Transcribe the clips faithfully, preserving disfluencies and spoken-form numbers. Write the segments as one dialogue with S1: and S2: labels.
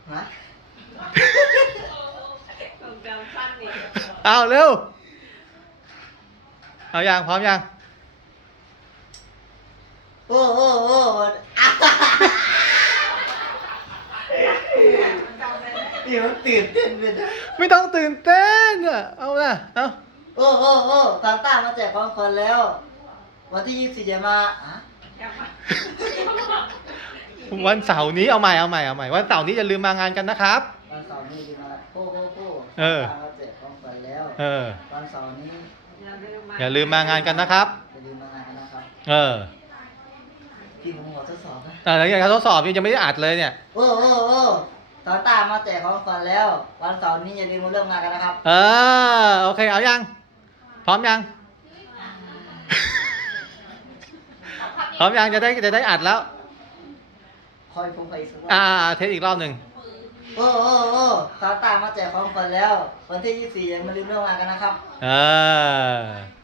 S1: ฮะ
S2: ความจำสั้นนี่
S3: เอาเร็วเอายังพร้อมยัง
S1: โอ้โอ้โอ้นี่มันตื่นเต้นไปนะ
S3: ไม่ต้องตื่นเต้นอ่ะเอาละเอา
S1: โอ้โอ้โอ้ซานต้ามาแจกของขวัญแล้ว วันที่ยี่สิบสี่จะมาอ่ะ
S3: วันเสาร์นี้เอาใหม่เอาใหม่เอาใหม่วันเสาร์นี้อย่าลืมมางานกันนะครับ
S1: วันเสาร์นี้จะมาโอ้โอ้โอ้
S3: เออ
S1: ซานต้ามาแจกของขวัญแล้ว
S3: เออ
S1: วันเสาร์นี้
S3: อย่าลืมมางานกันนะครับ
S1: อย่าลืมมางานกันนะครับ
S3: เออ
S1: พี่ผมขอทดสอบนะ
S3: แต่หลังจากการทดสอบยังไม่ได้อัดเลยเนี่ย
S1: โอ้โอ้โอ้ซานต้ามาแจกของขวัญแล้ว วันเสาร์นี้อย่าลืมมาเริ่มงานกันนะครับ
S3: เออโอเคเอายังพร้อมยัง พร้อมยังจะได้จะได้อัดแล้ว
S1: คอยผมไปอีกสักรอบ
S3: อ่าเทสอีกรอบหนึ่ง
S1: โอ้โอ้โอ้ซานต้ามาแจกของขวัญแล้ว วันที่ยี่สิบสี่อย่ามาลืมเริ่มงานกันนะครับ
S3: เออ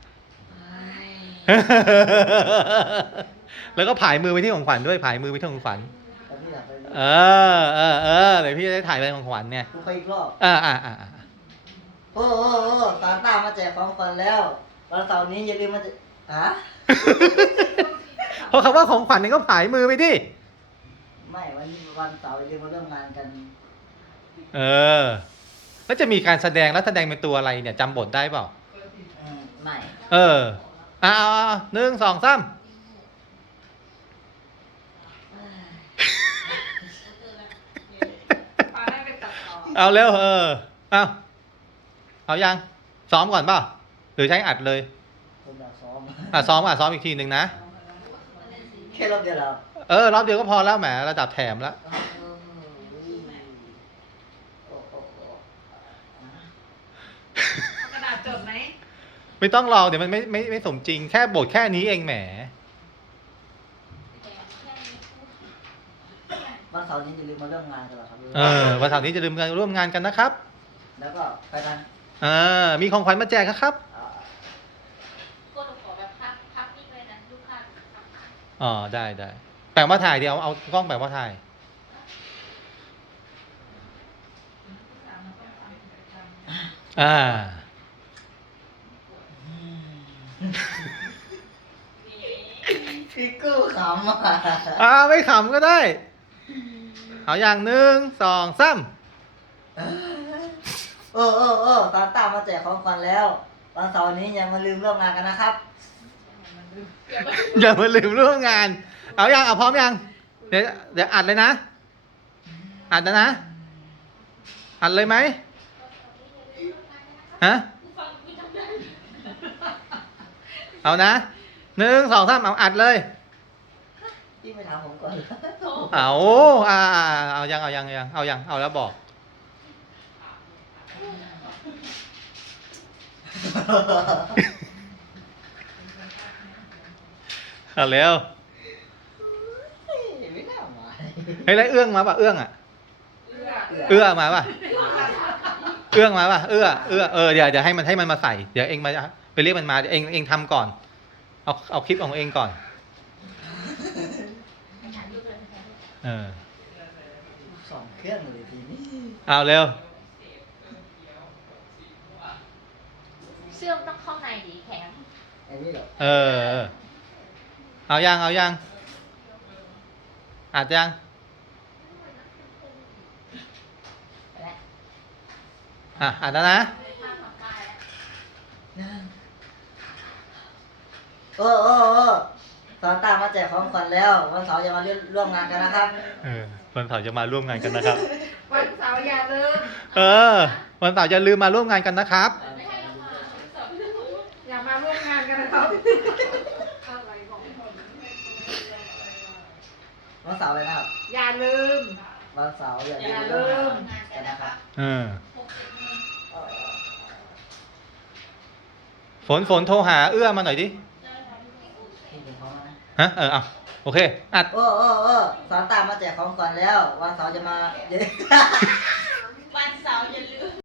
S3: แล้วก็ผายมือไปที่ของขวัญด้วยผายมือไปที่ของขวัญ
S1: แต่พี่อยากไป
S3: เออเออเออเดี๋ยวพี่จะได้ถ่ายเป็นของขวัญเนี่ย
S1: ผมไปอีกรอบ
S3: อ่าอ่าอ่าอ่า
S1: โอ้โอ้โอ้ซานต้ามาแจกของขวัญแล้ว วันเสาร์นี้อย่าลืมมาแจกฮะ
S3: เพราะคำว่าของขวัญนี่ก็ผายมือไปดิ
S1: ไม่วันวันเสาร์อย่าลืมมาเริ่มงานกัน
S3: เออ แล้วจะมีการแสดงแล้วแสดงเป็นตัวอะไรเนี่ยจำบทได้เปล่า
S1: อืมไม่
S3: เอออ่าเอาเอาหนึ่งสองสาม
S2: ปาได้ไปตัดต่อ
S3: เอาเร็วเออเอาเอายังซ้อมก่อนเปล่าหรือใช้อัดเลย
S1: ผมอยากซ้อม
S3: อ่ะซ้อมอ่ะซ้อมอีกทีหนึ่งนะ
S1: แค่รอบเดียวแล้ว
S3: เออรอบเดียวก็พอแล้วแหมระดับแถมแล้ว
S1: โอ้โอ้โอ้
S2: เอากระดาษจดไหม
S3: ไม่ต้องรอเดี๋ยวมันไม่ไม่ไม่สมจริงแค่บทแค่นี้เองแหม
S1: วันเสาร์นี้อย่าลืมมาเริ่มงานกันเหรอครับ
S3: เออวันเสาร์นี้จะลืมกันร่วมงานกันนะครับ
S1: แล้วก็ไปกัน
S3: เออมีของขวัญมาแจกครับ
S1: อ่า
S4: ก็หนูขอแบบพับพับนิ่งเลยนะลูกค้าพับ
S3: อ๋อได้ได้แปลงมาถ่ายเดี๋ยวเอาเอากล้องแปลงมาถ่ายอ่า
S1: พี่กู้ขำอ่ะ
S3: อ่าไม่ขำก็ได้ เอาอย่างหนึ่งสองสาม
S1: โอ้โอ้โอ้ซานต้ามาแจกของขวัญแล้ว วันเสาร์นี้อย่ามาลืมร่วมงานกันนะครับ
S3: อย่ามาลืมร่วมงาน เอายังเอาพร้อมยังเดี๋ยวเดี๋ยวอัดเลยนะอัดนะนะอัดเลยไหมฮะเอานะหนึ่งสองสามเอาอัดเลย
S1: พี่ไปถามผมก่อน
S3: เอาอ่าเอายังเอายังยังเอายังเอาแล้วบอกเอาเร็ว
S1: ไม่น่ามา
S3: เฮ้ยแล้วเอื้องมาป่ะเอื้องอ่ะ
S2: เอื้อ
S3: เอื้อมาป่ะเอื้องมาป่ะเอื้อเอื้อเออเดี๋ยวเดี๋ยวให้มันให้มันมาใส่เดี๋ยวเองมาไปเรียกมันมาเดี๋ยวเองเองทำก่อนเอาเอาคลิปของเองก่อนเออ
S1: สองเครื่องเลยทีนี้
S3: เอาเร็ว
S4: เสื้อมันต้องเข้าในดีแข็ง
S1: ไอ้นี่เหรอ
S3: เออเออเอายังเอายังอัดยัง
S4: และ
S3: อ่ะอัดแล้วนะ
S4: ผ้าของกายแล้ว
S1: โอ้โอ้โอ้ซานต้ามาแจกของขวัญแล้ว วันเสาร์อย่ามาร่วมงานกันนะครับ
S3: เออวันเสาร์จะมาร่วมงานกันนะครับ
S2: วันเสาร์อย่าลืม
S3: เออวันเสาร์อย่าลืมมาร่วมงานกันนะครับ
S2: อย่ามาร่วมงานกันนะครับอะไรของผม
S1: วันเสาร์เลยนะครับ
S2: อย่าลืม
S1: วันเสาร์อย่า
S2: อย่าลื
S1: ลืม
S2: ม
S1: กันนะครับ
S3: เออ
S1: เออ
S3: ฝนฝนโทรหาเอื้อมาหน่อยดิ
S1: พี่เป็นเขาไหม
S3: ฮะเออเอาโอเคอัด
S1: โอ้โอ้โอ้ซานต้ามาแจกของขวัญแล้ว วันเสาร์จะมาเดี๋ยว
S4: วันเสาร์อย่าลืม